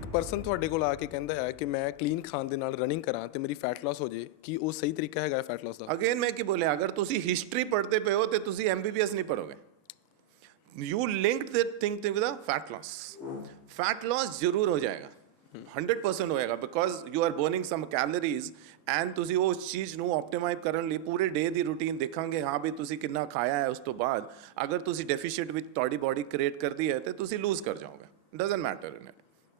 ਇੱਕ ਪਰਸਨ ਤੁਹਾਡੇ ਕੋਲ ਆ ਕੇ ਕਹਿੰਦਾ ਹੈ ਕਿ ਮੈਂ ਕਲੀਨ ਖਾਣ ਦੇ ਨਾਲ ਰਨਿੰਗ ਕਰਾਂ ਤੇ ਮੇਰੀ ਫੈਟ ਲਾਸ ਹੋ ਜੇ, ਕੀ ਉਹ ਸਹੀ ਤਰੀਕਾ ਹੈਗਾ ਫੈਟ ਲਾਸ ਦਾ? ਅਗੇਨ ਮੈਂ ਕੀ ਬੋਲਿਆ, ਅਗਰ ਤੁਸੀਂ ਹਿਸਟਰੀ ਪੜ੍ਹਦੇ ਪਏ ਹੋ ਤੇ ਤੁਸੀਂ MBBS ਨਹੀਂ ਪੜ੍ਹੋਗੇ। You linked the thing with a fat loss. Fat loss ਜ਼ਰੂਰ ਹੋ ਜਾਏਗਾ, 100% ਹੋਏਗਾ, because you are burning some calories and ਤੁਸੀਂ ਉਸ ਚੀਜ਼ ਨੂੰ ਆਪਟੀਮਾਈਜ਼ ਕਰਨ ਲਈ ਪੂਰੇ ਡੇ ਦੀ ਰੂਟੀਨ ਦੇਖਾਂਗੇ। ਹਾਂ ਵੀ ਤੁਸੀਂ ਕਿੰਨਾ ਖਾਇਆ ਹੈ, ਉਸ ਤੋਂ ਬਾਅਦ ਅਗਰ ਤੁਸੀਂ ਡੈਫੀਸ਼ੀਐਂਟ ਵਿੱਚ ਤੁਹਾਡੀ ਬਾਡੀ ਕ੍ਰੀਏਟ ਕਰਦੀ ਹੈ ਤੇ ਤੁਸੀਂ ਲੂਜ਼ ਕਰ ਜਾਓਗੇ, ਡਜ਼ਨਟ ਮੈਟਰ ਇਨ ਇਟ,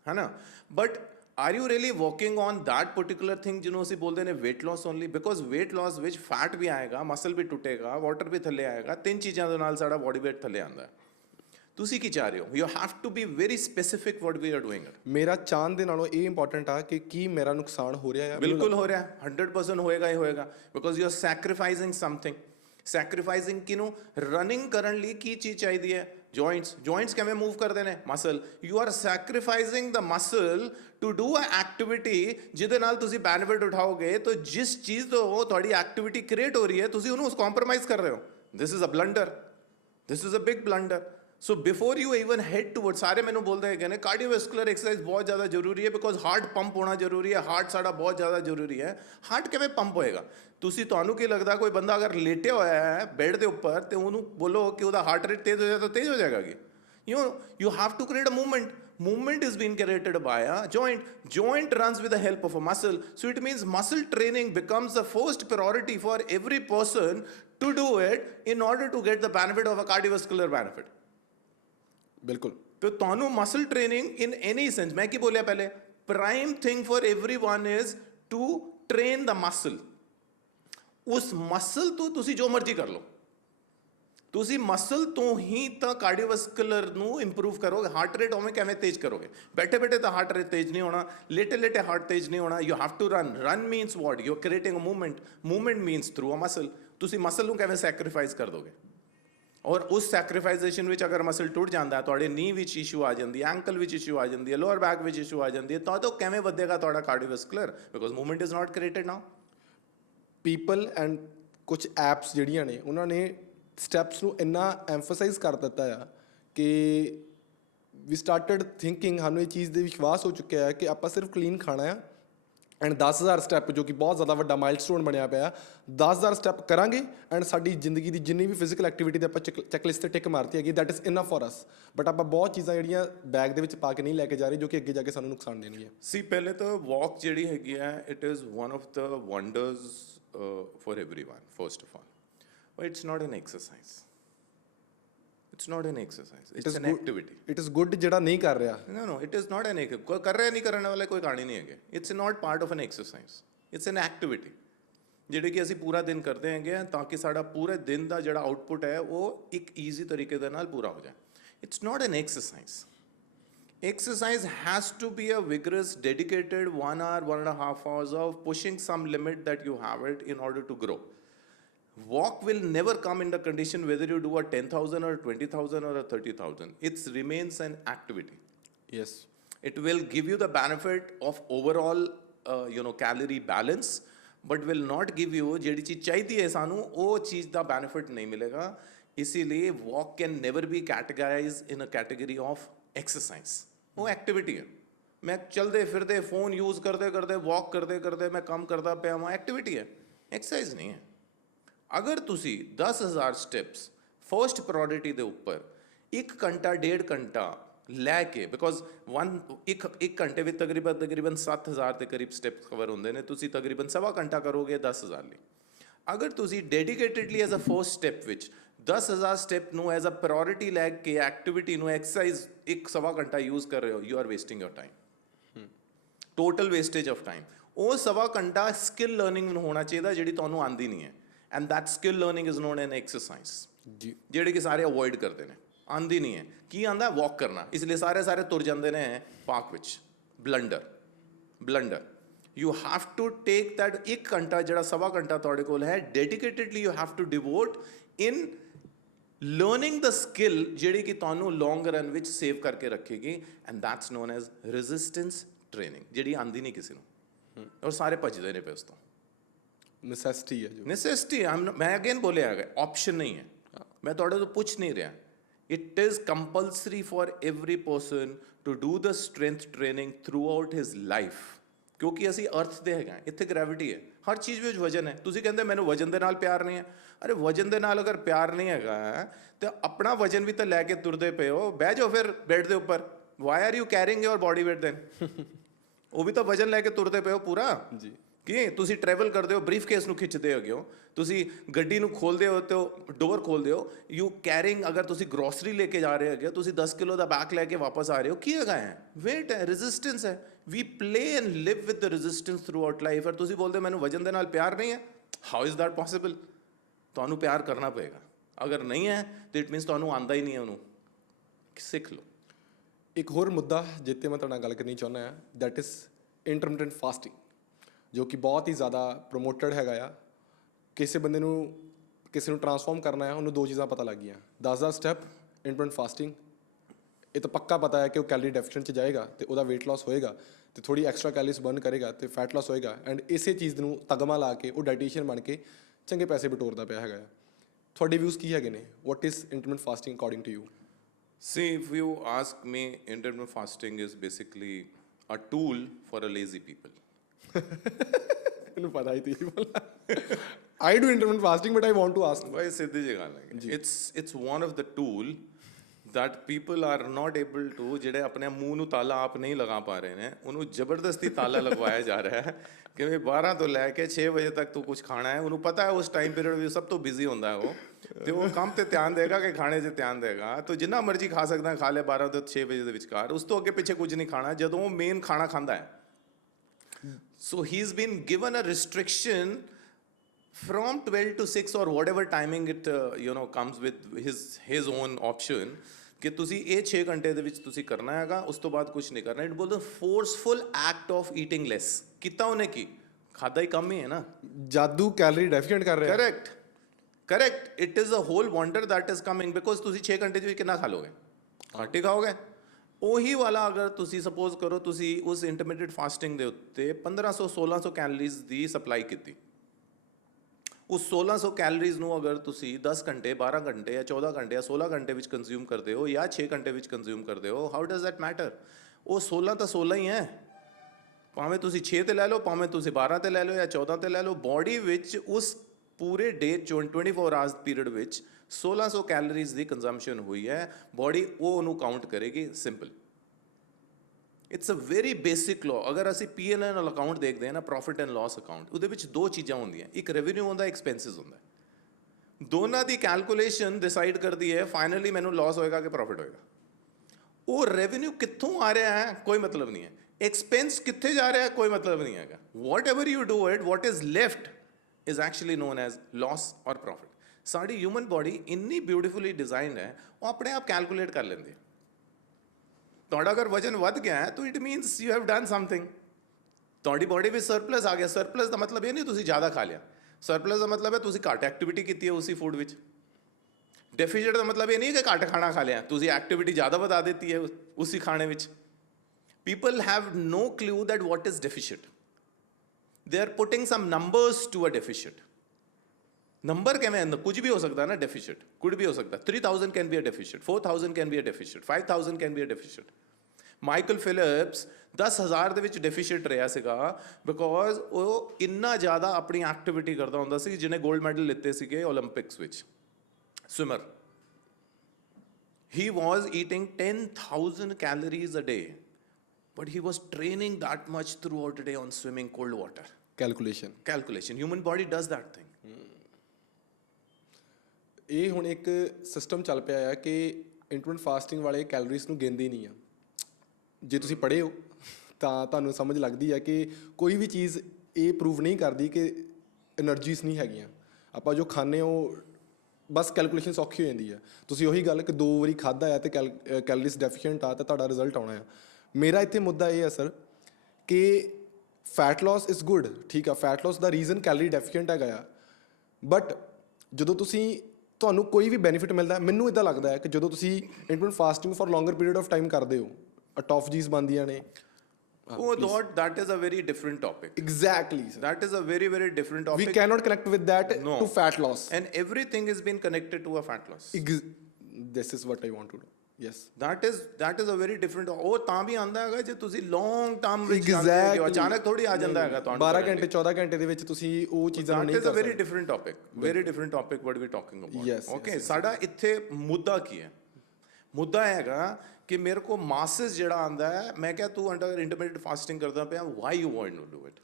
ਹੈ ਨਾ। But are you really working on that particular thing ਜਿਹਨੂੰ ਅਸੀਂ ਬੋਲਦੇ ਨੇ weight loss only? Because weight loss ਵਿੱਚ ਫੈਟ ਵੀ ਆਏਗਾ, ਮਸਲ ਵੀ ਟੁੱਟੇਗਾ, ਵਾਟਰ ਵੀ ਥੱਲੇ ਆਏਗਾ, ਤਿੰਨ ਚੀਜ਼ਾਂ ਦੇ ਨਾਲ ਸਾਡਾ ਬਾਡੀ weight ਥੱਲੇ ਆਉਂਦਾ ਹੈ। ਤੁਸੀਂ ਕੀ ਚਾਹ ਰਹੇ ਹੋ? You have to be very specific what we are doing. ਮੇਰਾ ਚਾਹਣ ਦੇ ਨਾਲੋਂ ਇਹ ਇੰਪੋਰਟੈਂਟ ਆ ਕਿ ਕੀ ਮੇਰਾ ਨੁਕਸਾਨ ਹੋ ਰਿਹਾ ਹੈ? ਬਿਲਕੁਲ ਹੋ ਰਿਹਾ, 100% ਹੋਏਗਾ ਹੀ ਹੋਏਗਾ, ਬਿਕੋਜ਼ ਯੂ ਆਰ ਸੈਕਰੀਫਾਈਸਿੰਗ ਸਮਥਿੰਗ। ਸੈਕਰੀਫਾਈਸਿੰਗ ਕਿਨੂੰ? ਰਨਿੰਗ ਕਰਨ ਲਈ ਕੀ ਚੀਜ਼ ਚਾਹੀਦੀ ਹੈ? ਜॉइंट्स ਕਿਵੇਂ ਮੂਵ ਕਰਦੇ ਨੇ? Muscle. You are sacrificing the muscle to do a activity ਜਿਹਦੇ ਨਾਲ ਤੁਸੀਂ ਬੈਨੀਫਿਟ ਉਠਾਓਗੇ। ਤਾਂ ਜਿਸ ਚੀਜ਼ ਤੋਂ ਤੁਹਾਡੀ ਐਕਟੀਵਿਟੀ ਕ੍ਰੀਏਟ ਹੋ ਰਹੀ ਹੈ ਤੁਸੀਂ ਉਹਨੂੰ ਕੰਪਰੋਮਾਈਜ਼ ਕਰ ਰਹੇ ਹੋ। This is a blunder, this is a big blunder. So before you even head toward, ਸਾਰੇ ਮੈਨੂੰ ਬੋਲਦੇ ਹੈਗੇ ਨੇ ਕਾਰਡੀਓਵੈਸਕੂਲਰ ਐਕਸਰਸਾਈਜ਼ ਬਹੁਤ ਜ਼ਿਆਦਾ ਜ਼ਰੂਰੀ ਹੈ, ਬਿਕੋਜ਼ ਹਾਰਟ ਪੰਪ ਹੋਣਾ ਜ਼ਰੂਰੀ ਹੈ, ਹਾਰਟ ਸਾਡਾ ਬਹੁਤ ਜ਼ਿਆਦਾ ਜ਼ਰੂਰੀ ਹੈ। ਹਾਰਟ ਕਿਵੇਂ ਪੰਪ ਹੋਏਗਾ? ਤੁਹਾਨੂੰ ਕੀ ਲੱਗਦਾ ਕੋਈ ਬੰਦਾ ਅਗਰ ਲੇਟਿਆ ਹੋਇਆ ਹੈ ਬੈੱਡ ਦੇ ਉੱਪਰ ਤੇ ਉਹਨੂੰ ਬੋਲੋ ਕਿ ਉਹਦਾ ਹਾਰਟ ਰੇਟ ਤੇਜ਼ ਹੋ ਜਾਏ ਤਾਂ ਤੇਜ਼ ਹੋ ਜਾਏਗਾ ਕਿ? You have to create a movement. Movement is being created by a joint. Joint runs with the help of a muscle. So it means muscle training becomes the first priority for every person to do it in order to get the benefit of a cardiovascular benefit. ਬਿਲਕੁਲ। तो ਤੁਹਾਨੂੰ muscle training in any sense, मैं ਕੀ ਬੋਲਿਆ ਪਹਿਲੇ, prime thing for everyone is to train the muscle. ਉਸ muscle ਤੋਂ ਤੁਸੀਂ ਜੋ ਮਰਜ਼ੀ ਕਰ ਲਓ, ਤੁਸੀਂ ਮਸਲ ਤੋਂ ਹੀ ਤਾਂ ਕਾਰਡੀਓਵੈਸਕੂਲਰ ਨੂੰ ਇੰਪਰੂਵ ਕਰੋਗੇ। ਹਾਰਟ ਰੇਟ ਉਵੇਂ ਕਿਵੇਂ ਤੇਜ਼ ਕਰੋਗੇ? ਬੈਠੇ ਬੈਠੇ ਤਾਂ ਹਾਰਟ ਰੇਟ ਤੇਜ਼ ਨਹੀਂ ਹੋਣਾ, ਲੇਟੇ ਲੇਟੇ ਹਾਰਟ ਤੇਜ਼ ਨਹੀਂ ਹੋਣਾ। You have to run means what? You are creating a movement means through a muscle. ਤੁਸੀਂ ਮਸਲ ਨੂੰ ਕਿਵੇਂ ਸੈਕਰੀਫਾਈਸ ਕਰ ਦੋਗੇ? ਔਰ ਉਸ ਸੈਕਰੀਫਾਈਜ਼ੇਸ਼ਨ ਵਿੱਚ ਅਗਰ ਮਸਲ ਟੁੱਟ ਜਾਂਦਾ, ਤੁਹਾਡੇ ਨੀ ਵਿੱਚ ਇਸ਼ੂ ਆ ਜਾਂਦੀ ਹੈ, ਐਂਕਲ ਵਿੱਚ ਇਸ਼ੂ ਆ ਜਾਂਦੀ ਹੈ, ਲੋਅਰ ਬੈਕ ਵਿੱਚ ਇਸ਼ੂ ਆ ਜਾਂਦੀ ਹੈ, ਤਾਂ ਕਿਵੇਂ ਵਧੇਗਾ ਤੁਹਾਡਾ cardiovascular? Because movement is not created now. People and ਕੁਝ ਐਪਸ ਜਿਹੜੀਆਂ ਨੇ ਉਹਨਾਂ ਨੇ ਸਟੈਪਸ ਨੂੰ ਇੰਨਾ ਐਮਫਸਾਈਜ਼ ਕਰ ਦਿੱਤਾ ਆ ਕਿ ਵੀ ਸਟਾਰਟਡ ਥਿੰਕਿੰਗ, ਸਾਨੂੰ ਇਹ ਚੀਜ਼ ਦੇ ਵਿਸ਼ਵਾਸ ਹੋ ਚੁੱਕਿਆ ਹੈ ਕਿ ਆਪਾਂ ਸਿਰਫ ਕਲੀਨ ਖਾਣਾ ਆ ਐਂਡ 10,000 ਸਟੈਪ, ਜੋ ਕਿ ਬਹੁਤ ਜ਼ਿਆਦਾ ਵੱਡਾ ਮਾਈਲਸਟੋਨ ਬਣਿਆ ਪਿਆ, 10,000 ਸਟੈਪ ਕਰਾਂਗੇ ਐਂਡ ਸਾਡੀ ਜ਼ਿੰਦਗੀ ਦੀ ਜਿੰਨੀ ਵੀ ਫਿਜ਼ੀਕਲ ਐਕਟੀਵਿਟੀ ਦੇ ਆਪਾਂ ਚੈੱਕਲਿਸਟ 'ਤੇ ਟਿਕ ਮਾਰਤੀ ਹੈਗੀ, that is enough for us. But ਆਪਾਂ ਬਹੁਤ ਚੀਜ਼ਾਂ ਜਿਹੜੀਆਂ ਬੈਗ ਦੇ ਵਿੱਚ ਪਾ ਕੇ ਨਹੀਂ ਲੈ ਕੇ ਜਾ ਰਹੇ, ਜੋ ਕਿ ਅੱਗੇ ਜਾ ਕੇ ਸਾਨੂੰ ਨੁਕਸਾਨ ਦੇਣਗੀਆਂ। ਸੀ ਪਹਿਲੇ ਤਾਂ ਵਾਕ ਜਿਹੜੀ ਹੈਗੀ ਹੈ, it is one of the wonders for everyone first of all, but it's not an exercise. It's not an exercise, it's an activity. It is good ਜਿਹੜਾ ਨਹੀਂ ਕਰ ਰਿਹਾ। No, it is not an activity. ਕਰ ਰਿਹਾ ਨਹੀਂ ਕਰਨ ਵਾਲੇ ਕੋਈ ਕਹਾਣੀ ਨਹੀਂ ਹੈਗੇ। It's not part of an exercise, it's an activity ਜਿਹੜੀ ਕਿ ਅਸੀਂ ਪੂਰਾ ਦਿਨ ਕਰਦੇ ਹੈਗੇ ਤਾਂ ਕਿ ਸਾਡਾ ਪੂਰੇ ਦਿਨ ਦਾ ਜਿਹੜਾ ਆਊਟਪੁੱਟ ਹੈ ਉਹ ਇੱਕ ਈਜ਼ੀ ਤਰੀਕੇ ਦੇ ਨਾਲ ਪੂਰਾ ਹੋ ਜਾਏ। It's not an exercise. Exercise has to be a vigorous, dedicated 1 hour, 1.5 hours of pushing some limit that you have it in order to grow. Walk will never come in the condition whether you do a 10,000 or 20,000 or a 30,000. It remains an activity. Yes. It will give you the benefit of overall, calorie balance, but will not give you ਜਿਹੜੀ ਚੀਜ਼ ਚਾਹੀਦੀ ਹੈ ਸਾਨੂੰ ਉਹ ਚੀਜ਼ ਦਾ benefit ਨਹੀਂ ਮਿਲੇਗਾ। ਇਸੀलिए walk can never be categorized in a category of exercise. ਉਹ ਐਕਟੀਵਿਟੀ ਹੈ। ਮੈਂ ਚਲਦੇ ਫਿਰਦੇ ਫੋਨ ਯੂਜ਼ ਕਰਦੇ ਕਰਦੇ ਵਾਕ ਕਰਦੇ ਕਰਦੇ ਮੈਂ ਕੰਮ ਕਰਦਾ ਪਿਆ ਵਾਂ, ਐਕਟੀਵਿਟੀ ਹੈ, ਐਕਸਰਸਾਈਜ਼ ਨਹੀਂ ਹੈ। ਅਗਰ ਤੁਸੀਂ 10,000 ਸਟੈਪਸ ਫਸਟ ਪ੍ਰਾਇੋਰਟੀ ਦੇ ਉੱਪਰ 1 ਘੰਟਾ 1.5 ਘੰਟਾ ਲੈ ਕੇ, ਬਿਕੋਜ਼ ਇੱਕ ਘੰਟੇ ਵਿੱਚ ਤਕਰੀਬਨ 7,000 ਦੇ ਕਰੀਬ ਸਟੈਪਸ ਕਵਰ ਹੁੰਦੇ ਨੇ, ਤੁਸੀਂ ਤਕਰੀਬਨ ਸਵਾ ਘੰਟਾ ਕਰੋਗੇ 10,000 ਲਈ। ਅਗਰ ਤੁਸੀਂ dedicatedly as a first step ਵਿੱਚ 10,000 ਸਟੈਪ ਨੂੰ ਐਜ਼ ਅ ਪ੍ਰਾਇੋਰਟੀ ਲੈ ਕੇ ਐਕਟੀਵਿਟੀ ਨੂੰ ਐਕਸਰਸਾਈਜ਼ 1.25 ਘੰਟਾ ਯੂਜ਼ ਕਰ ਰਹੇ ਹੋ, you are wasting your time, total wastage of time. ਉਹ ਸਵਾ ਘੰਟਾ ਸਕਿੱਲ ਲਰਨਿੰਗ ਨੂੰ ਹੋਣਾ ਚਾਹੀਦਾ ਜਿਹੜੀ ਤੁਹਾਨੂੰ ਆਉਂਦੀ ਨਹੀਂ ਹੈ, and that skill learning is non N exercise ਜੀ, ਜਿਹੜੀ ਕਿ ਸਾਰੇ ਅਵੋਇਡ ਕਰਦੇ ਨੇ। ਆਉਂਦੀ ਨਹੀਂ ਹੈ। ਕੀ ਆਉਂਦਾ? ਵਾਕ ਕਰਨਾ। ਇਸ ਲਈ ਸਾਰੇ ਤੁਰ ਜਾਂਦੇ ਨੇ ਪਾਰਕ ਵਿੱਚ। Blunder. You have to take that 1 ਘੰਟਾ ਜਿਹੜਾ ਸਵਾ ਘੰਟਾ ਤੁਹਾਡੇ ਕੋਲ ਹੈ, dedicatedly you have to devote in learning the skill ਜਿਹੜੀ ਕਿ ਤੁਹਾਨੂੰ ਲੌਂਗ ਰਨ ਵਿੱਚ ਸੇਵ ਕਰਕੇ ਰੱਖੇਗੀ, and that's known as resistance training, ਜਿਹੜੀ ਆਉਂਦੀ ਨਹੀਂ ਕਿਸੇ ਨੂੰ ਔਰ ਸਾਰੇ ਭੱਜਦੇ ਨੇ ਪਏ ਉਸ ਤੋਂ। ਨੈਸੈਸਿਟੀ ਹੈ ਜੋ ਨੈਸੈਸਿਟੀ। ਮੈਂ ਅਗੇਨ ਬੋਲਿਆ ਹੈਗਾ, ਆਪਸ਼ਨ ਨਹੀਂ ਹੈ। ਮੈਂ ਤੁਹਾਡੇ ਤੋਂ ਪੁੱਛ ਨਹੀਂ ਰਿਹਾ, It is compulsory for every person to do the strength training throughout his life. ਕਿਉਂਕਿ ਅਸੀਂ ਅਰਥ ਦੇ ਹੈਗੇ ਹਾਂ, ਇੱਥੇ ਗ੍ਰੈਵਿਟੀ ਹੈ, ਹਰ ਚੀਜ਼ ਵਿੱਚ ਵਜਨ ਹੈ। ਤੁਸੀਂ ਕਹਿੰਦੇ ਮੈਨੂੰ ਵਜਨ ਦੇ ਨਾਲ ਪਿਆਰ ਨਹੀਂ ਹੈ। ਅਰੇ ਵਜਨ ਦੇ ਨਾਲ ਅਗਰ ਪਿਆਰ ਨਹੀਂ ਹੈਗਾ ਤੇ ਆਪਣਾ ਵਜਨ ਵੀ ਤਾਂ ਲੈ ਕੇ ਤੁਰਦੇ ਪਏ ਹੋ, ਬਹਿ ਜਾਓ ਫਿਰ ਬੈੱਡ ਦੇ ਉੱਪਰ। Why are you carrying your body weight then? ਉਹ ਵੀ ਤਾਂ ਵਜਨ ਲੈ ਕੇ ਤੁਰਦੇ ਪਏ ਹੋ ਪੂਰਾ ਜੀ। ਕੀ ਤੁਸੀਂ ਟਰੈਵਲ ਕਰਦੇ ਹੋ, ਬਰੀਫ ਕੇਸ ਨੂੰ ਖਿੱਚਦੇ ਹੈਗੇ ਹੋ, ਤੁਸੀਂ ਗੱਡੀ ਨੂੰ ਖੋਲਦੇ ਹੋ ਤੇ ਡੋਰ ਖੋਲਦੇ ਹੋ, ਯੂ ਕੈਰਿੰਗ। ਅਗਰ ਤੁਸੀਂ ਗਰੋਸਰੀ ਲੈ ਕੇ ਜਾ ਰਹੇ ਹੈਗੇ ਹੋ, ਤੁਸੀਂ 10 ਕਿਲੋ ਦਾ ਬੈਗ ਲੈ ਕੇ ਵਾਪਸ ਆ ਰਹੇ ਹੋ, ਕੀ ਹੈਗਾ ਹੈ? ਵੇਟ ਹੈ, ਰੈਜ਼ਿਸਟੈਂਸ ਹੈ। We play and live with the resistance throughout life. ਔਰ ਤੁਸੀਂ ਬੋਲਦੇ ਮੈਨੂੰ ਵਜਨ ਦੇ ਨਾਲ ਪਿਆਰ ਨਹੀਂ ਹੈ। How is that possible? ਤੁਹਾਨੂੰ ਪਿਆਰ ਕਰਨਾ ਪਏਗਾ। ਅਗਰ ਨਹੀਂ ਹੈ ਤਾਂ ਇਟ ਮੀਨਸ ਤੁਹਾਨੂੰ ਆਉਂਦਾ ਹੀ ਨਹੀਂ ਹੈ, ਉਹਨੂੰ ਸਿੱਖ ਲਓ। ਇੱਕ ਹੋਰ ਮੁੱਦਾ ਜਿੱਤੇ ਮੈਂ ਤੁਹਾਡੇ ਨਾਲ ਗੱਲ ਕਰਨੀ ਚਾਹੁੰਦਾ ਹਾਂ, ਦੈਟ ਇਜ਼ ਇੰਟਰਮਿਟੈਂਟ ਫਾਸਟਿੰਗ, ਜੋ ਕਿ ਬਹੁਤ ਹੀ ਜ਼ਿਆਦਾ ਪ੍ਰਮੋਟਡ ਹੈਗਾ ਆ। ਕਿਸੇ ਬੰਦੇ ਨੂੰ ਟਰਾਂਸਫਾਰਮ ਕਰਨਾ ਹੈ, ਉਹਨੂੰ 2 ਚੀਜ਼ਾਂ ਪਤਾ ਲੱਗ ਗਈਆਂ। 10 ਸਟੈਪ, ਇੰਟਰਮਿਟੈਂਟ ਫਾਸਟਿੰਗ। ਇਹ ਤਾਂ ਪੱਕਾ ਪਤਾ ਹੈ ਕਿ ਉਹ ਕੈਲਰੀ ਡੈਫੀਸ਼ੀਐਂਟ 'ਚ ਜਾਏਗਾ ਤੇ ਉਹਦਾ weight loss ਹੋਏਗਾ ਤੇ ਥੋੜੀ ਐਕਸਟਰਾ ਕੈਲਰੀਜ਼ ਬਰਨ ਕਰੇਗਾ ਤੇ ਫੈਟ loss ਹੋਏਗਾ। ਐਂਡ ਇਸੇ ਚੀਜ਼ ਨੂੰ ਤਗਮਾ ਲਾ ਕੇ ਉਹ ਡਾਈਟੀਸ਼ੀਅਨ ਬਣ ਕੇ ਚੰਗੇ ਪੈਸੇ ਬਟੋਰਦਾ ਪਿਆ ਹੈਗਾ ਆ। ਤੁਹਾਡੇ ਵਿਊਜ਼ ਕੀ ਹੈਗੇ ਨੇ? What is intermittent fasting according to you? See, if you ask me, intermittent fasting is basically a tool for a lazy people. ਮੈਨੂੰ ਪਤਾ ਹੀ ਸੀ ਬੋਲਣਾ। I do intermittent fasting, but I want to ask. Why ਸਿੱਧੀ ਜਿਹੀ ਗੱਲ ਹੈ। It's one of the tool that people are not able to, ਜਿਹੜੇ ਆਪਣੇ ਮੂੰਹ ਨੂੰ ਤਾਲਾ ਆਪ ਨਹੀਂ ਲਗਾ ਪਾ ਰਹੇ ਨੇ, ਉਹਨੂੰ ਜ਼ਬਰਦਸਤੀ ਤਾਲਾ ਲਗਵਾਇਆ ਜਾ ਰਿਹਾ ਹੈ ਕਿ ਵੀ 12 ਤੋਂ ਲੈ ਕੇ 6 ਵਜੇ ਤੱਕ ਤੂੰ ਕੁਝ ਖਾਣਾ ਹੈ। ਉਹਨੂੰ ਪਤਾ ਹੈ ਉਸ ਟਾਈਮ ਪੀਰੀਅਡ ਵਿੱਚ ਸਭ ਤੋਂ ਬਿਜ਼ੀ ਹੁੰਦਾ ਹੈ ਉਹ, ਤੇ ਉਹ ਕੰਮ ਤੇ ਧਿਆਨ ਦੇਗਾ ਕਿ ਖਾਣੇ 'ਚ ਧਿਆਨ ਦੇਗਾ। ਤਾਂ ਜਿੰਨਾ ਮਰਜ਼ੀ ਖਾ ਸਕਦਾ ਖਾ ਲੈ 12 ਤੋਂ 6 ਵਜੇ ਦੇ ਵਿਚਕਾਰ, ਉਸ ਤੋਂ ਅੱਗੇ ਪਿੱਛੇ ਕੁਝ ਨਹੀਂ ਖਾਣਾ ਜਦੋਂ ਉਹ ਮੇਨ ਖਾਣਾ ਖਾਂਦਾ ਹੈ। So he's been given a restriction from 12 to 6 or whatever timing it comes with his own option ਕਿ ਤੁਸੀਂ ਇਹ 6 ਘੰਟੇ ਦੇ ਵਿੱਚ ਤੁਸੀਂ ਕਰਨਾ ਹੈਗਾ, ਉਸ ਤੋਂ ਬਾਅਦ ਕੁਝ ਨਹੀਂ ਕਰਨਾ। ਇਟ ਬੋਲਦਾ ਫੋਰਸਫੁਲ ਐਕਟ ਆਫ ਈਟਿੰਗ ਲੈਸ। ਕੀਤਾ ਉਹਨੇ ਕੀ? ਖਾਦਾ ਹੀ ਕੰਮ ਹੀ ਹੈ ਨਾ। ਜਾਦੂ ਕੈਲਰੀ ਡੈਫੀਸ਼ੀਐਂਟ ਕਰ ਰਿਹਾ। Correct. It is a whole wonder that is coming because ਤੁਸੀਂ 6 ਘੰਟੇ 'ਚ ਵੀ ਕਿੰਨਾ ਖਾ ਲੋਗੇ? ਘੱਟ ਹੀ ਖਾਓਗੇ। ਉਹੀ ਵਾਲਾ ਅਗਰ ਤੁਸੀਂ ਸਪੋਜ਼ ਕਰੋ ਤੁਸੀਂ ਉਸ ਇੰਟਰਮੀਡੀਏਟ ਫਾਸਟਿੰਗ ਦੇ ਉੱਤੇ 1500-1600 ਕੈਲਰੀਜ਼ ਦੀ ਸਪਲਾਈ ਕੀਤੀ। ਉਸ 1600 ਕੈਲਰੀਜ਼ ਨੂੰ ਅਗਰ ਤੁਸੀਂ 10 ਘੰਟੇ 12 ਘੰਟੇ ਜਾਂ 14 ਘੰਟੇ ਜਾਂ 16 ਘੰਟੇ ਵਿੱਚ ਕੰਜ਼ਿਊਮ ਕਰਦੇ ਹੋ ਜਾਂ 6 ਘੰਟੇ ਵਿੱਚ ਕੰਜ਼ਿਊਮ ਕਰਦੇ ਹੋ, ਹਾਊ ਡਜ਼ ਦੈਟ ਮੈਟਰ? ਉਹ 16 ਤਾਂ 16 ਹੀ ਹੈ। ਭਾਵੇਂ ਤੁਸੀਂ 6 ਤੇ ਲੈ ਲਓ, ਭਾਵੇਂ ਤੁਸੀਂ 12 ਤੇ ਲੈ ਲਓ ਜਾਂ 14 ਤੇ ਲੈ ਲਓ, ਬੋਡੀ ਵਿੱਚ ਉਸ ਪੂਰੇ ਡੇ 24 ਆਵਰਸ ਪੀਰੀਅਡ ਵਿੱਚ 1600 ਕੈਲਰੀਜ਼ ਦੀ ਕੰਜ਼ੰਪਸ਼ਨ ਹੋਈ ਹੈ। ਬੋਡੀ ਉਹ ਉਹਨੂੰ ਕਾਊਂਟ ਕਰੇਗੀ। Simple. It's a very basic law. ਅਗਰ ਅਸੀਂ P&L ਅਕਾਊਂਟ ਦੇਖਦੇ ਹਾਂ ਨਾ, ਪ੍ਰੋਫਿਟ ਐਂਡ ਲਾਸ ਅਕਾਊਂਟ, ਉਹਦੇ ਵਿੱਚ 2 ਚੀਜ਼ਾਂ ਹੁੰਦੀਆਂ, ਇੱਕ ਰੈਵਨਿਊ ਹੁੰਦਾ, ਐਕਸਪੈਂਸਿਸ ਹੁੰਦਾ। ਦੋਨਾਂ ਦੀ ਕੈਲਕੂਲੇਸ਼ਨ ਡਿਸਾਈਡ ਕਰਦੀ ਹੈ ਫਾਈਨਲੀ ਮੈਨੂੰ ਲਾਸ ਹੋਏਗਾ ਕਿ ਪ੍ਰੋਫਿਟ ਹੋਏਗਾ। ਉਹ ਰੈਵਨਿਊ ਕਿੱਥੋਂ ਆ ਰਿਹਾ ਹੈ ਕੋਈ ਮਤਲਬ ਨਹੀਂ ਹੈ, ਐਕਸਪੈਂਸ ਕਿੱਥੇ ਜਾ ਰਿਹਾ ਹੈ ਕੋਈ ਮਤਲਬ ਨਹੀਂ ਹੈਗਾ। Whatever you do it, what is left is actually known as loss ਔਰ ਪ੍ਰੋਫਿਟ। ਸਾਡੀ ਹਿਊਮਨ ਬੋਡੀ ਇੰਨੀ ਬਿਊਟੀਫੁਲੀ ਡਿਜ਼ਾਈਨਡ ਹੈ, ਉਹ ਆਪਣੇ ਆਪ ਕੈਲਕੂਲੇਟ ਕਰ ਲੈਂਦੀ ਹੈ। ਤੁਹਾਡਾ ਅਗਰ ਵਜਨ ਵੱਧ ਗਿਆ ਹੈ ਤਾਂ it means you have done something. ਤੁਹਾਡੀ ਬੋਡੀ ਵਿੱਚ ਸਰਪਲਸ ਆ ਗਿਆ। ਸਰਪਲਸ ਦਾ ਮਤਲਬ ਇਹ ਨਹੀਂ ਤੁਸੀਂ ਜ਼ਿਆਦਾ ਖਾ ਲਿਆ। ਸਰਪਲਸ ਦਾ ਮਤਲਬ ਹੈ ਤੁਸੀਂ ਘੱਟ ਐਕਟੀਵਿਟੀ ਕੀਤੀ ਹੈ ਉਸੇ ਫੂਡ ਵਿੱਚ। ਡੈਫੀਸ਼ੀਐਂਟ ਦਾ ਮਤਲਬ ਇਹ ਨਹੀਂ ਕਿ ਘੱਟ ਖਾਣਾ ਖਾ ਲਿਆ, ਤੁਸੀਂ ਐਕਟੀਵਿਟੀ ਜ਼ਿਆਦਾ ਵਧਾ ਦਿੱਤੀ ਹੈ ਉਸੇ ਖਾਣੇ ਵਿੱਚ। People have no clue that what is deficit. They are putting some numbers to a deficit. Number ਕਿਵੇਂ ਹੁੰਦਾ? ਕੁਝ ਵੀ ਹੋ ਸਕਦਾ ਨਾ deficit, could be ਹੋ ਸਕਦਾ। 3000 can be a deficit, 4000 can be a deficit, 5000 can be a deficit. Michael Phillips 10,000 ਦੇ ਵਿੱਚ ਡੈਫੀਸ਼ੀਟ ਰਿਹਾ ਸੀਗਾ ਬਿਕੋਜ਼ ਉਹ ਇੰਨਾ ਜ਼ਿਆਦਾ ਆਪਣੀ ਐਕਟੀਵਿਟੀ ਕਰਦਾ ਹੁੰਦਾ ਸੀ। ਜਿਹਨੇ ਗੋਲਡ ਮੈਡਲ ਲਿੱਤੇ ਸੀਗੇ ਓਲੰਪਿਕਸ ਵਿੱਚ, swimmer. He was eating 10,000 calories a day, but he was training that much throughout the day on swimming cold water. Calculation. Human body does that thing. ਇਹ ਹੁਣ ਇੱਕ ਸਿਸਟਮ ਚੱਲ ਪਿਆ ਆ ਕਿ ਇੰਟਰਮਿਟੈਂਟ ਫਾਸਟਿੰਗ ਵਾਲੇ ਕੈਲਰੀਜ਼ ਨੂੰ ਗਿਣਦੇ ਨਹੀਂ ਆ। ਜੇ ਤੁਸੀਂ ਪੜ੍ਹੇ ਹੋ ਤਾਂ ਤੁਹਾਨੂੰ ਸਮਝ ਲੱਗਦੀ ਹੈ ਕਿ ਕੋਈ ਵੀ ਚੀਜ਼ ਇਹ ਪ੍ਰੂਵ ਨਹੀਂ ਕਰਦੀ ਕਿ ਐਨਰਜੀਜ਼ ਨਹੀਂ ਹੈਗੀਆਂ। ਆਪਾਂ ਜੋ ਖਾਂਦੇ ਉਹ ਬਸ ਕੈਲਕੂਲੇਸ਼ਨ ਸੌਖੀ ਹੋ ਜਾਂਦੀ ਹੈ। ਤੁਸੀਂ ਉਹੀ ਗੱਲ ਕਿ 2 ਵਾਰੀ ਖਾਧਾ ਆ ਅਤੇ ਕੈਲਰੀਜ਼ ਡੈਫੀਸ਼ੀਐਂਟ ਆ ਤਾਂ ਤੁਹਾਡਾ ਰਿਜ਼ਲਟ ਆਉਣਾ ਆ। ਮੇਰਾ ਇੱਥੇ ਮੁੱਦਾ ਇਹ ਹੈ ਸਰ ਕਿ ਫੈਟ ਲਾਸ ਇਜ਼ ਗੁੱਡ, ਠੀਕ ਆ। ਫੈਟ ਲਾਸ ਦਾ ਰੀਜ਼ਨ ਕੈਲਰੀ ਡੈਫੀਸ਼ੀਐਂਟ ਹੈਗਾ ਆ, ਬਟ ਜਦੋਂ ਤੁਹਾਨੂੰ ਕੋਈ ਵੀ ਬੈਨੀਫਿਟ ਮਿਲਦਾ, ਮੈਨੂੰ ਇੱਦਾਂ ਲੱਗਦਾ ਹੈ ਕਿ ਜਦੋਂ ਤੁਸੀਂ intermittent fasting for longer period of time ਕਰਦੇ ਹੋ, ਅਟੋਫਜੀਜ਼ ਬਣਦੀਆਂ ਨੇ। That is a very different topic. Exactly, sir. That is a very, very different topic. We cannot connect with that to fat loss. And everything has been connected to a fat loss. this is what I want to do. Yes. that is a very different, ਉਹ ਤਾਂ ਵੀ ਆਂਦਾ ਹੈਗਾ ਜੇ ਤੁਸੀਂ long term ਵਿੱਚ ਕਰਦੇ ਹੋ, Exactly. ਅਚਾਨਕ ਥੋੜੀ ਆ ਜਾਂਦਾ ਹੈਗਾ ਤੁਹਾਨੂੰ 12 ਕਰਨ ਲਈ। ਘੰਟੇ 14 ਘੰਟੇ ਦੇ ਵਿੱਚ ਤੁਸੀਂ ਉਹ ਚੀਜ਼ਾਂ ਨੂੰ That ਨਹੀਂ is a ਕਰ very ਸਕਦੇ। different topic, very different topic what we're talking about. Yes, Okay, yes, yes, ਸਾਡਾ ਇੱਥੇ ਮੁੱਦਾ ਕੀ ਹੈ? ਮੁੱਦਾ ਹੈਗਾ ਕਿ ਮੇਰੇ ਕੋ ਮਾਸਸ ਜਿਹੜਾ ਆਂਦਾ ਹੈ, ਮੈਂ ਕਿਹਾ ਤੂੰ ਅੰਡਰ ਇੰਟਰਮੀਡੀਏਟ ਫਾਸਟਿੰਗ ਕਰਦਾ ਪਿਆ, why you want to do it?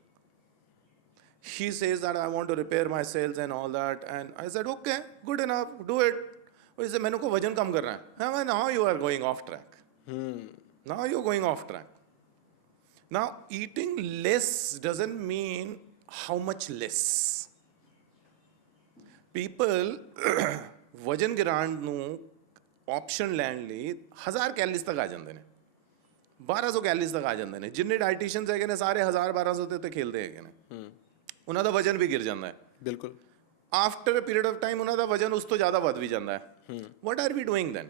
He says that I want to repair my cells and all that, and I said okay, good enough, do it. He said मैंने को वजन कम करना है। Now you are going off track. Now you're going off track. Now eating less doesn't mean how much less. People ਵਜਨ ਗਿਰਾਉਣ ਨੂੰ option ਲੈਣ ਲਈ 1000 calories ਤੱਕ ਆ ਜਾਂਦੇ ਨੇ, 1200 ਕੈਲਰੀਜ਼ ਤੱਕ ਆ ਜਾਂਦੇ ਨੇ। ਜਿੰਨੇ ਡਾਈਟੀਸ਼ੀਅਨਸ ਹੈਗੇ ਨੇ ਸਾਰੇ 1000-1200 ਤੇ ਖੇਲਦੇ ਹੈਗੇ ਨੇ, ਉਹਨਾਂ ਦਾ ਵਜਨ ਵੀ ਗਿਰ ਜਾਂਦਾ ਹੈ। ਬਿਲਕੁਲ। After a period of time ਉਹਨਾਂ ਦਾ ਵਜਨ ਉਸ ਤੋਂ ਜ਼ਿਆਦਾ ਵੱਧ ਵੀ ਜਾਂਦਾ ਹੈ। What are we doing then?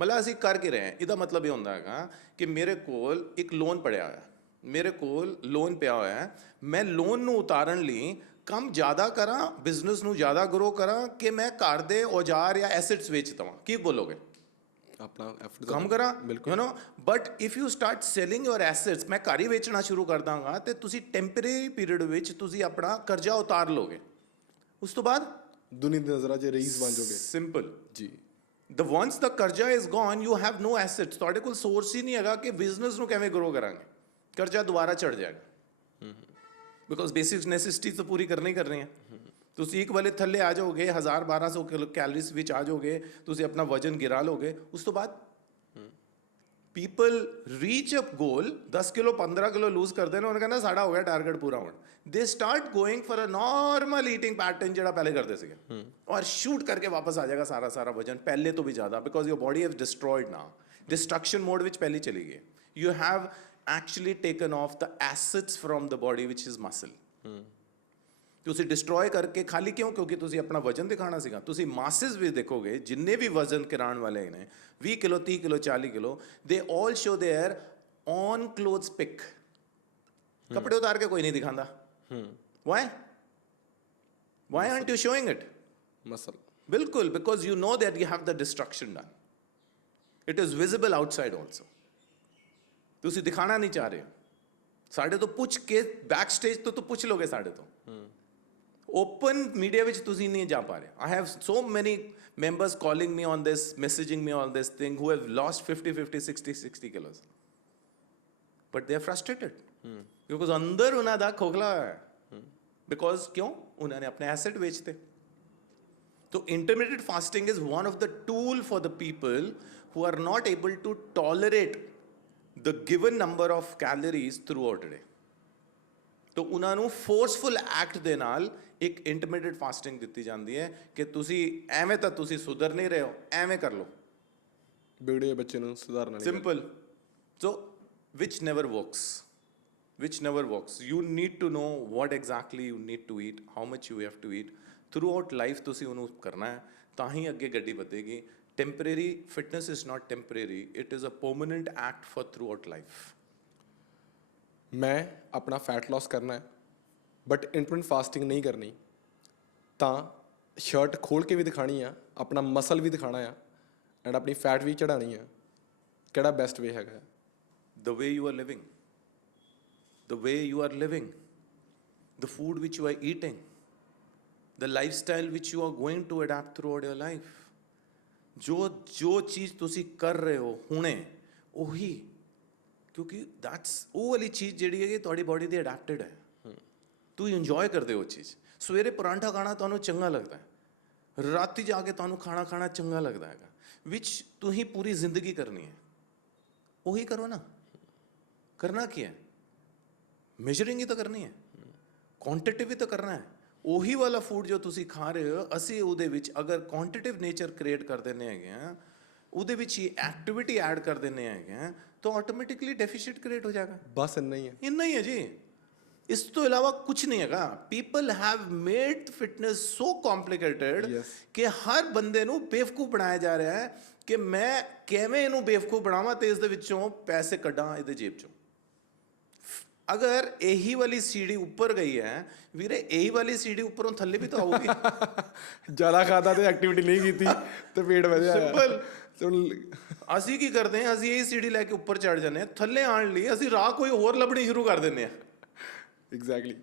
ਮਤਲਬ ਅਸੀਂ ਕਰ ਕੀ ਰਹੇ ਹਾਂ? ਇਹਦਾ ਮਤਲਬ ਇਹ ਹੁੰਦਾ ਹੈਗਾ ਕਿ ਮੇਰੇ ਕੋਲ ਇੱਕ ਲੋਨ ਪੜਿਆ ਹੋਇਆ, ਮੇਰੇ ਕੋਲ ਲੋਨ ਪਿਆ ਹੋਇਆ ਹੈ, ਮੈਂ ਲੋਨ ਨੂੰ ਉਤਾਰਨ ਲਈ ਕੰਮ ਜ਼ਿਆਦਾ ਕਰਾਂ, ਬਿਜ਼ਨਸ ਨੂੰ ਜ਼ਿਆਦਾ ਗਰੋ ਕਰਾਂ ਕਿ ਮੈਂ ਘਰ ਦੇ ਔਜ਼ਾਰ ਜਾਂ ਐਸੈਟਸ ਵੇਚ ਦਵਾਂ? ਕੀ ਬੋਲੋਗੇ? ਆਪਣਾ ਐਫਰਟ ਕੰਮ ਕਰਾਂ, ਬਿਲਕੁਲ। You know, but if you start selling your assets, ਮੈਂ ਘਰ ਹੀ ਵੇਚਣਾ ਸ਼ੁਰੂ ਕਰ ਦਾਂਗਾ ਤੇ ਤੁਸੀਂ ਟੈਂਪਰੇਰੀ ਪੀਰੀਅਡ ਵਿੱਚ ਤੁਸੀਂ ਆਪਣਾ ਕਰਜ਼ਾ ਉਤਾਰ ਲੋਗੇ, ਉਸ ਤੋਂ ਬਾਅਦ ਦੁਨੀਆ ਦੀ ਨਜ਼ਰਾਂ 'ਚ ਰਈਸ ਬਣ ਜਾਓਗੇ। ਸਿੰਪਲ ਜੀ। The once the ਕਰਜ਼ਾ is gone, you have no assets. ਤੁਹਾਡੇ ਕੋਲ ਸੋਰਸ ਹੀ ਨਹੀਂ ਹੈਗਾ ਕਿ ਬਿਜ਼ਨਸ ਨੂੰ ਕਿਵੇਂ ਗਰੋ ਕਰਾਂਗੇ। ਕਰਜ਼ਾ ਦੁਬਾਰਾ ਚੜ ਜਾਏਗਾ, ਬਿਕੋਜ਼ ਬੇਸਿਕ ਨੈਸੈਸਿਟੀਜ਼ ਤਾਂ ਪੂਰੀ ਕਰਨੀ ਕਰਨੀ ਹੈ। ਤੁਸੀਂ ਇੱਕ ਵਾਲੇ ਥੱਲੇ ਆ ਜਾਓਗੇ, 1000-1200 ਕੈਲਰੀਜ਼ ਵਿੱਚ ਆ ਜਾਓਗੇ, ਤੁਸੀਂ ਆਪਣਾ ਵਜਨ ਗਿਰਾ ਲੋਗੇ, ਉਸ ਤੋਂ ਬਾਅਦ ਪੀਪਲ ਰੀਚ ਅ ਗੋਲ 10 ਕਿਲੋ 15 ਕਿਲੋ ਲੂਜ਼ ਕਰਦੇ ਨੇ, ਉਹਨਾਂ ਕਹਿੰਦਾ ਸਾਡਾ ਹੋ ਗਿਆ ਟਾਰਗੇਟ ਪੂਰਾ ਹੋਣ। ਦੇ start going for a normal eating pattern ਜਿਹੜਾ ਪਹਿਲੇ ਕਰਦੇ ਸੀਗੇ, ਔਰ ਸ਼ੂਟ ਕਰਕੇ ਵਾਪਸ ਆ ਜਾਏਗਾ ਸਾਰਾ ਵਜਨ ਪਹਿਲੇ ਤੋਂ ਵੀ ਜ਼ਿਆਦਾ, because your body has destroyed now, destruction mode ਵਿੱਚ ਪਹਿਲੇ ਚਲੀ ਗਈ। You have actually taken off the acids from the body which is muscle. ਤੁਸੀਂ ਡਿਸਟਰੋਏ ਕਰਕੇ ਖਾਲੀ ਕਿਉਂ? ਕਿਉਂਕਿ ਤੁਸੀਂ ਆਪਣਾ ਵਜਨ ਦਿਖਾਣਾ ਸੀਗਾ। ਤੁਸੀਂ ਮਾਸਸ ਵੀ ਦੇਖੋਗੇ, ਜਿੰਨੇ ਵੀ ਵਜ਼ਨ ਕਰਾਉਣ ਵਾਲੇ ਨੇ 20 kilo 30 kilo 40 kilo, they all show their on clothes pic. ਕੱਪੜੇ ਉਤਾਰ ਕੇ ਕੋਈ ਨਹੀਂ ਦਿਖਾਉਂਦਾ। Why aren't you showing it? Muscle. ਬਿਲਕੁਲ, because you know that you have the destruction done, it is visible outside also. ਤੁਸੀਂ ਦਿਖਾਣਾ ਨਹੀਂ ਚਾਹ ਰਹੇ। ਸਾਡੇ ਤੋਂ ਪੁੱਛ ਕੇ ਬੈਕ ਸਟੇਜ ਤੋਂ ਪੁੱਛ ਲੋਗੇ ਸਾਡੇ ਤੋਂ, open media which ਤੁਸੀਂ ਨਹੀਂ ਜਾ ਪਾ ਰਹੇ। I have so many members calling me on this, messaging me on this thing, who have lost 50 60 kilos, but they are frustrated because ਅੰਦਰ ਉਹਨਾਂ ਦਾ ਖੋਖਲਾ ਹੈ, because ਕਿਉਂ? ਉਹਨਾਂ ਨੇ ਆਪਣੇ asset ਵੇਚਤੇ। So intermittent fasting is one of the tool for the people who are not able to tolerate the given number of calories throughout a day। तो ਉਹਨਾਂ ਨੂੰ ਫੋਰਸਫੁਲ ਐਕਟ ਦੇ ਨਾਲ ਇੱਕ ਇੰਟਰਮੀਡੀਏਟ ਫਾਸਟਿੰਗ ਦਿੱਤੀ ਜਾਂਦੀ ਹੈ ਕਿ ਤੁਸੀਂ ਐਵੇਂ ਤਾਂ ਤੁਸੀਂ ਸੁਧਰ ਨਹੀਂ ਰਹੇ ਹੋ, ਐਵੇਂ ਕਰ ਲਓ। ਵਿਗੜੇ ਬੱਚੇ ਨੂੰ ਸੁਧਾਰਨ ਵਾਲੀ simple. So which never works. You need to know what exactly you need to eat, how much you have to eat throughout life. ਤੁਸੀਂ ਉਹਨੂੰ ਕਰਨਾ ਹੈ, ਤਾਂ ਹੀ ਅੱਗੇ ਗੱਡੀ ਵਧੇਗੀ। Temporary fitness is not temporary, it is a permanent act for throughout life. ਮੈਂ ਆਪਣਾ ਫੈਟ ਲਾਸ ਕਰਨਾ ਹੈ ਬਟ ਇੰਟਰਮਿਟੈਂਟ ਫਾਸਟਿੰਗ ਨਹੀਂ ਕਰਨੀ, ਤਾਂ ਸ਼ਰਟ ਖੋਲ ਕੇ ਵੀ ਦਿਖਾਣੀ ਆ, ਆਪਣਾ ਮਸਲ ਵੀ ਦਿਖਾਣਾ ਆ, ਐਂਡ ਆਪਣੀ ਫੈਟ ਵੀ ਚੜਾਣੀ ਆ। ਕਿਹੜਾ ਬੈਸਟ ਵੇ ਹੈਗਾ? The way you are living, the food which you are eating, the lifestyle which you are going to adapt throughout your life। ਜੋ ਚੀਜ਼ ਤੁਸੀਂ ਕਰ ਰਹੇ ਹੋ ਹੁਣੇ, ਉਹੀ, ਕਿਉਂਕਿ ਦੈਟਸ ਉਹ ਵਾਲੀ ਚੀਜ਼ ਜਿਹੜੀ ਹੈਗੀ ਤੁਹਾਡੀ ਬੋਡੀ ਦੀ ਅਡੈਪਟਡ ਹੈ। ਤੁਸੀਂ ਇੰਜੋਏ ਕਰਦੇ ਹੋ ਉਹ ਚੀਜ਼। ਸਵੇਰੇ ਪਰਾਂਠਾ ਖਾਣਾ ਤੁਹਾਨੂੰ ਚੰਗਾ ਲੱਗਦਾ ਹੈ, ਰਾਤੀ ਜਾ ਕੇ ਤੁਹਾਨੂੰ ਖਾਣਾ ਚੰਗਾ ਲੱਗਦਾ ਹੈਗਾ, ਵਿੱਚ ਤੁਸੀਂ ਪੂਰੀ ਜ਼ਿੰਦਗੀ ਕਰਨੀ ਹੈ। ਉਹੀ ਕਰੋ ਨਾ। ਕਰਨਾ ਕੀ ਹੈ? ਮੇਜਰਿੰਗ ਹੀ ਤਾਂ ਕਰਨੀ ਹੈ, ਕੁਆਂਟੀਟਿਵ ਵੀ ਤਾਂ ਕਰਨਾ ਹੈ। ਉਹੀ ਵਾਲਾ ਫੂਡ ਜੋ ਤੁਸੀਂ ਖਾ ਰਹੇ ਹੋ, ਅਸੀਂ ਉਹਦੇ ਵਿੱਚ ਅਗਰ ਕੁਆਂਟੀਟਿਵ ਨੇਚਰ ਕ੍ਰੀਏਟ ਕਰ ਦਿੰਦੇ ਹੈਗੇ ਆ, ਉਹਦੇ ਵਿੱਚ ਹੀ ਐਕਟੀਵਿਟੀ ਐਡ ਕਰ ਦਿੰਦੇ ਹੈਗੇ ਆ, ਤਾਂ ਆਟੋਮੈਟਿਕਲੀ ਡੈਫੀਸ਼ੀਟ ਕ੍ਰੀਏਟ ਹੋ ਜਾਏਗਾ। ਬਸ ਇੰਨਾ ਹੀ ਹੈ। ਇੰਨਾ ਹੀ ਹੈ ਜੀ, ਇਸ ਤੋਂ ਇਲਾਵਾ ਕੁਝ ਨਹੀਂ ਹੈਗਾ। People have made fitness so complicated ਕਿ ਹਰ ਬੰਦੇ ਨੂੰ ਬੇਵਕੂਫ ਬਣਾਇਆ ਜਾ ਰਿਹਾ ਹੈ ਕਿ ਮੈਂ ਕਿਵੇਂ ਇਹਨੂੰ ਬੇਵਕੂਫ ਬਣਾਵਾਂ ਤੇ ਇਸ ਦੇ ਵਿੱਚੋਂ ਪੈਸੇ ਕੱਢਾਂ ਇਹਦੇ ਜੇਬ ਚੋਂ। ਅਗਰ ਇਹੀ ਵਾਲੀ ਸੀੜੀ ਉੱਪਰ ਗਈ ਹੈ ਵੀਰੇ, ਇਹੀ ਵਾਲੀ ਸੀੜੀ ਉੱਪਰੋਂ ਥੱਲੇ ਵੀ ਤਾਂ ਆਊਗੀ। ਜ਼ਿਆਦਾ ਖਾਦਾ ਤੇ ਐਕਟੀਵਿਟੀ ਨਹੀਂ ਕੀਤੀ ਤੇ ਪੇਟ ਵਧਿਆ। ਸਿੰਪਲ। ਹੁਣ ਅਸੀਂ ਕੀ ਕਰਦੇ ਹਾਂ, ਅਸੀਂ ਇਹ ਸੀੜੀ ਲੈ ਕੇ ਉੱਪਰ ਚੜ ਜਾਂਦੇ ਹਾਂ, ਥੱਲੇ ਆਉਣ ਲਈ ਅਸੀਂ ਰਾਹ ਕੋਈ ਹੋਰ ਲੱਭਣੀ ਸ਼ੁਰੂ ਕਰ ਦਿੰਦੇ ਹਾਂ। ਐਗਜ਼ੈਕਟਲੀ।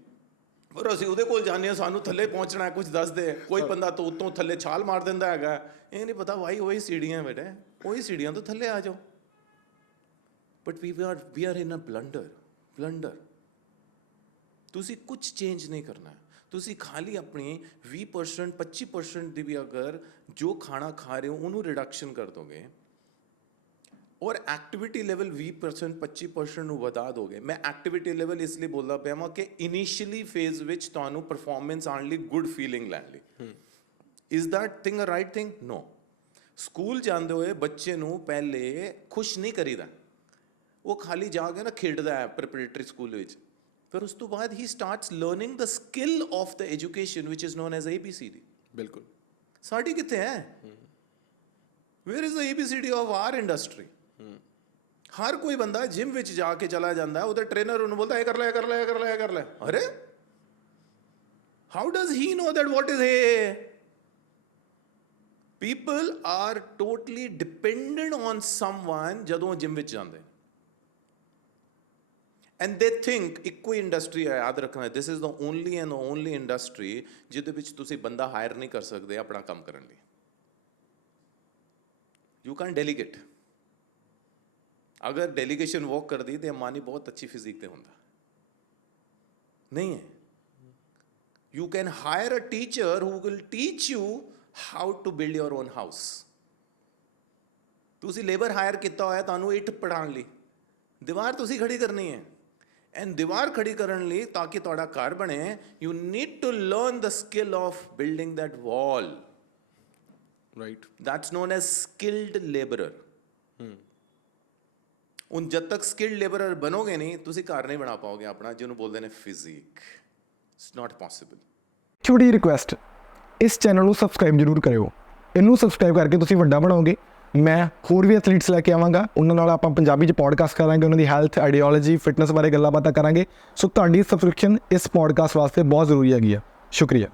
ਪਰ ਅਸੀਂ ਉਹਦੇ ਕੋਲ ਜਾਂਦੇ ਹਾਂ, ਸਾਨੂੰ ਥੱਲੇ ਪਹੁੰਚਣਾ ਕੁਝ ਦੱਸਦੇ, ਕੋਈ ਬੰਦਾ ਤੋਂ ਉੱਤੋਂ ਥੱਲੇ ਛਾਲ ਮਾਰ ਦਿੰਦਾ ਹੈਗਾ। ਇਹ ਨਹੀਂ ਪਤਾ ਭਾਈ ਉਹੀ ਸੀੜੀਆਂ ਬੇਟੇ, ਉਹੀ ਸੀੜੀਆਂ ਤੋਂ ਥੱਲੇ ਆ ਜਾਓ। But we are in a blunder. ਤੁਸੀਂ ਕੁਝ ਚੇਂਜ ਨਹੀਂ ਕਰਨਾ, ਤੁਸੀਂ ਖਾਲੀ ਆਪਣੀ 20% 25% ਦੀ ਵੀ ਅਗਰ ਜੋ ਖਾਣਾ ਖਾ ਰਹੇ ਹੋ ਉਹਨੂੰ ਰਿਡਕਸ਼ਨ ਕਰ ਦੋਗੇ ਔਰ ਐਕਟੀਵਿਟੀ ਲੈਵਲ 20% 25% ਨੂੰ ਵਧਾ ਦੋਗੇ। ਮੈਂ ਐਕਟੀਵਿਟੀ ਲੈਵਲ ਇਸ ਲਈ ਬੋਲਦਾ ਪਿਆ ਵਾਂ ਕਿ ਇਨੀਸ਼ੀਅਲੀ ਫੇਜ਼ ਵਿੱਚ ਤੁਹਾਨੂੰ ਪਰਫਾਰਮੈਂਸ ਆਉਣ ਲਈ, ਗੁੱਡ ਫੀਲਿੰਗ ਲੈਣ ਲਈ। Is that thing a right thing? No. School ਜਾਂਦੇ ਹੋਏ ਬੱਚੇ ਨੂੰ ਪਹਿਲੇ ਖੁਸ਼ ਨਹੀਂ ਕਰੀਦਾ, ਉਹ ਖਾਲੀ ਜਾ ਕੇ ਨਾ ਖੇਡਦਾ ਹੈ ਪ੍ਰੈਪਰੇਟਰੀ ਸਕੂਲ ਵਿੱਚ। ਫਿਰ ਉਸ ਤੋਂ ਬਾਅਦ ਹੀ starts learning the skill of the education which is known as ABCD। ਬਿਲਕੁਲ। ਸਾਡੀ ਕਿੱਥੇ ਹੈ? Where is the ABCD of our industry? ਹਰ ਕੋਈ ਬੰਦਾ ਜਿਮ ਵਿੱਚ ਜਾ ਕੇ ਚਲਾ ਜਾਂਦਾ, ਉਹਦਾ ਟ੍ਰੇਨਰ ਉਹਨੂੰ ਬੋਲਦਾ ਇਹ ਕਰ ਲੈ, ਇਹ ਕਰ ਲੈ, ਇਹ ਕਰ ਲੈ, ਇਹ ਕਰ ਲੈ। ਅਰੇ how does he know that what is ਇਹ? People are totally dependent on someone ਜਦੋਂ ਜਿਮ ਵਿੱਚ ਜਾਂਦੇ। ਐਂਡ ਦੇ ਥਿੰਕ ਇੱਕੋ ਹੀ ਇੰਡਸਟਰੀ ਹੈ, ਯਾਦ ਰੱਖਣਾ, this is the only and only industry ਜਿਹਦੇ ਵਿੱਚ ਤੁਸੀਂ ਬੰਦਾ ਹਾਇਰ ਨਹੀਂ ਕਰ ਸਕਦੇ ਆਪਣਾ ਕੰਮ ਕਰਨ ਲਈ। You can delegate. ਅਗਰ ਡੈਲੀਗੇਸ਼ਨ ਵਰਕ ਕਰਦੀ ਤੇ ਅੰਬਾਨੀ ਬਹੁਤ ਅੱਛੀ ਫਿਜ਼ਿਕ ਤੇ ਹੁੰਦਾ ਨਹੀਂ ਹੈ। You can hire a teacher who will teach you how to build your own house. ਤੁਸੀਂ ਲੇਬਰ ਹਾਇਰ ਕੀਤਾ ਹੋਇਆ ਤੁਹਾਨੂੰ ਇੱਟ ਪੜਾਉਣ ਲਈ, ਦੀਵਾਰ ਤੁਸੀਂ ਖੜੀ ਕਰਨੀ ਹੈ। ਐਂਡ ਦੀਵਾਰ ਖੜੀ ਕਰਨ ਲਈ ਤਾਂ ਕਿ ਤੁਹਾਡਾ ਘਰ ਬਣੇ, you need to learn the skill of building that wall. Right. That's known as skilled labourer. ਹੁਣ ਜਦ ਤੱਕ ਸਕਿਲਡ ਲੇਬਰਰ ਬਣੋਗੇ ਨਹੀਂ, ਤੁਸੀਂ ਘਰ ਨਹੀਂ ਬਣਾ ਪਾਓਗੇ ਆਪਣਾ, ਜਿਹਨੂੰ ਬੋਲਦੇ ਨੇ ਫਿਜ਼ਿਕ। It's not possible. ਛੋਟੀ ਰਿਕੁਐਸਟ, ਇਸ ਚੈਨਲ ਨੂੰ ਸਬਸਕ੍ਰਾਈਬ ਜ਼ਰੂਰ ਕਰਿਓ। ਇਹਨੂੰ ਸਬਸਕ੍ਰਾਈਬ ਕਰਕੇ ਤੁਸੀਂ ਵੱਡਾ ਬਣਾਓਗੇ। ਮੈਂ ਹੋਰ ਵੀ ਐਥਲੀਟਸ ਲੈ ਕੇ ਆਵਾਂਗਾ, ਉਹਨਾਂ ਨਾਲ ਆਪਾਂ ਪੰਜਾਬੀ 'ਚ ਪੋਡਕਾਸਟ ਕਰਾਂਗੇ, ਉਹਨਾਂ ਦੀ ਹੈਲਥ, ਆਈਡੀਓਲੋਜੀ, ਫਿਟਨੈਸ ਬਾਰੇ ਗੱਲਾਂ ਬਾਤਾਂ ਕਰਾਂਗੇ। ਸੋ ਤੁਹਾਡੀ ਸਬਸਕ੍ਰਿਪਸ਼ਨ ਇਸ ਪੋਡਕਾਸਟ ਵਾਸਤੇ ਬਹੁਤ ਜ਼ਰੂਰੀ ਹੈਗੀ ਆ। ਸ਼ੁਕਰੀਆ।